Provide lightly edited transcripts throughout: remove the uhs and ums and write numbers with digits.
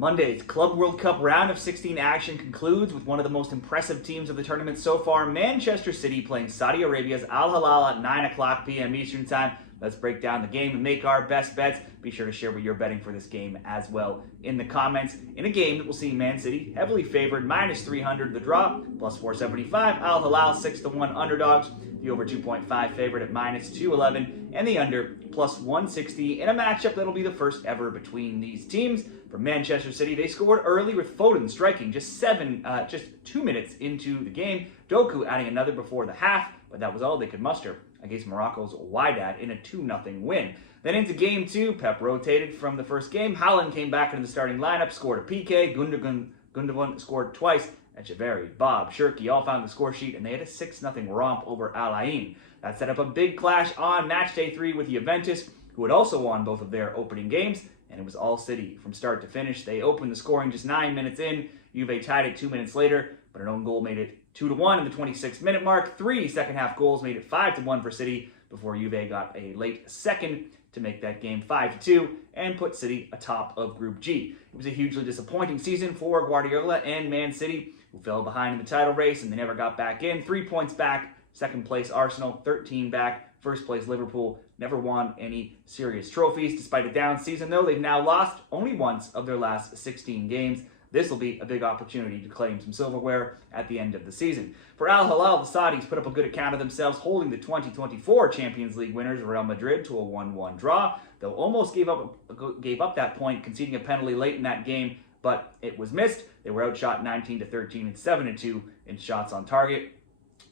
Monday's Club World Cup round of 16 action concludes with one of the most impressive teams of the tournament so far, Manchester City, playing Saudi Arabia's Al Hilal at 9 o'clock p.m. Eastern Time. Let's break down the game and make our best bets. Be sure to share what you're betting for this game as well in the comments. In a game that will see Man City heavily favored, minus 300 the draw, plus 475. Al Hilal 6-1 underdogs, the over 2.5 favorite at minus 211, and the under plus 160 in a matchup that'll be the first ever between these teams. For Manchester City, they scored early with Foden striking just 2 minutes into the game. Doku adding another before the half, but that was all they could muster against Morocco's Wydad in a 2-0 win. Then into game two, Pep rotated from the first game. Haaland came back into the starting lineup, scored a PK. Gundogan scored twice. Echeverry, Bob, Shirky all found the score sheet, and they had a 6-0 romp over Al Ain. That set up a big clash on match day 3 with Juventus, who had also won both of their opening games, and it was all City from start to finish. They opened the scoring just 9 minutes in. Juve tied it 2 minutes later, but an own goal made it 2-1 in the 26th minute mark. 3 second-half goals made it 5-1 for City before Juve got a late second to make that game 5-2 and put City atop of Group G. It was a hugely disappointing season for Guardiola and Man City, who fell behind in the title race and they never got back in. 3 points back, second place Arsenal, 13 back, first place Liverpool. Never won any serious trophies. Despite a down season, though, they've now lost only once of their last 16 games. This will be a big opportunity to claim some silverware at the end of the season. For Al Hilal, the Saudis put up a good account of themselves, holding the 2024 Champions League winners Real Madrid to a 1-1 draw. They almost gave up that point, conceding a penalty late in that game, but it was missed. They were outshot 19-13 and 7-2 in shots on target.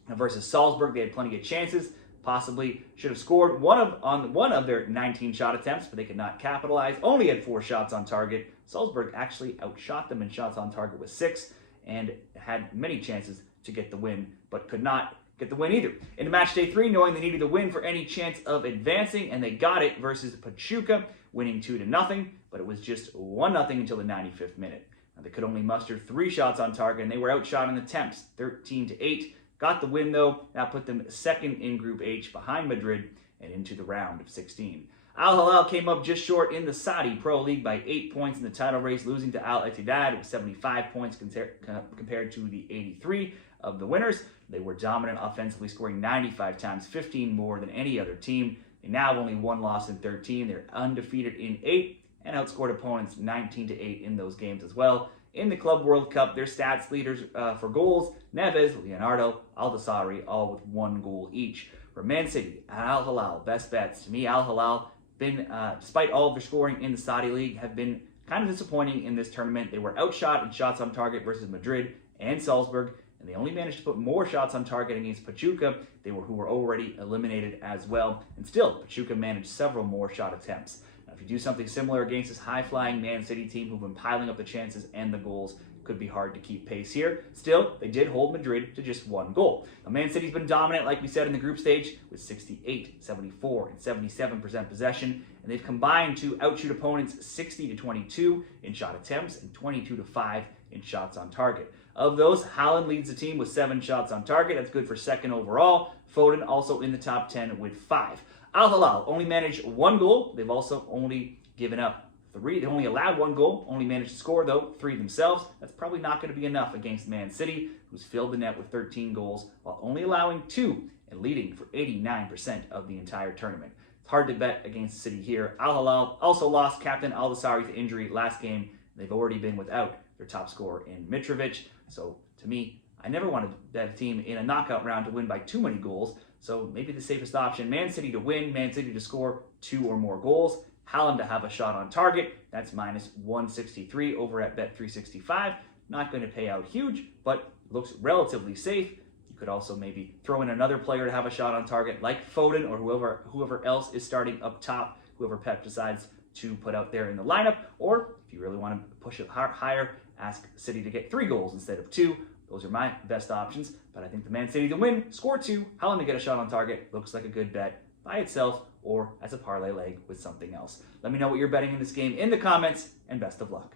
Now, versus Salzburg, they had plenty of chances. Possibly should have scored on one of their 19 shot attempts, but they could not capitalize. Only had 4 shots on target. Salzburg actually outshot them in shots on target with 6 and had many chances to get the win, but could not get the win either. Into match day 3, knowing they needed the win for any chance of advancing, and they got it versus Pachuca, winning 2-0, but it was just 1-0 until the 95th minute. Now, they could only muster 3 shots on target, and they were outshot in attempts, 13-8. Got the win, though. That put them second in Group H behind Madrid and into the round of 16. Al Hilal came up just short in the Saudi Pro League by 8 points in the title race, losing to Al Ittihad with 75 points compared to the 83 of the winners. They were dominant offensively, scoring 95 times, 15 more than any other team. They now have only 1 loss in 13. They're undefeated in 8 and outscored opponents 19-8 in those games as well. In the Club World Cup, their stats leaders for goals, Neves, Leonardo, Aldasari, all with 1 goal each. For Man City, Al Hilal, best bets. To me, Al Hilal, despite all of their scoring in the Saudi League, have been kind of disappointing in this tournament. They were outshot in shots on target versus Madrid and Salzburg, and they only managed to put more shots on target against Pachuca, who were already eliminated as well. And still, Pachuca managed several more shot attempts. If you do something similar against this high-flying Man City team who've been piling up the chances and the goals, could be hard to keep pace here. Still, they did hold Madrid to just 1 goal. Now, Man City's been dominant, like we said, in the group stage with 68, 74, and 77% possession, and they've combined to outshoot opponents 60-22 in shot attempts and 22-5 in shots on target. Of those, Haaland leads the team with 7 shots on target. That's good for second overall. Foden also in the top 10 with 5. Al Hilal only managed 1 goal. They've also only given up 3. They only allowed 1 goal, only managed to score, though, 3 themselves. That's probably not going to be enough against Man City, who's filled the net with 13 goals, while only allowing 2 and leading for 89% of the entire tournament. It's hard to bet against City here. Al Hilal also lost captain Aldasari to injury last game. They've already been without their top scorer in Mitrovic. So, to me, I never wanted to bet a team in a knockout round to win by too many goals. So maybe the safest option, Man City to win, Man City to score 2 or more goals, Haaland to have a shot on target. That's minus 163 over at Bet365. Not going to pay out huge, but looks relatively safe. You could also maybe throw in another player to have a shot on target, like Foden or whoever else is starting up top, whoever Pep decides to put out there in the lineup. Or if you really want to push it higher, ask City to get 3 goals instead of 2. Those are my best options, but I think the Man City to win, score 2, Haaland to get a shot on target, looks like a good bet by itself or as a parlay leg with something else. Let me know what you're betting in this game in the comments, and best of luck.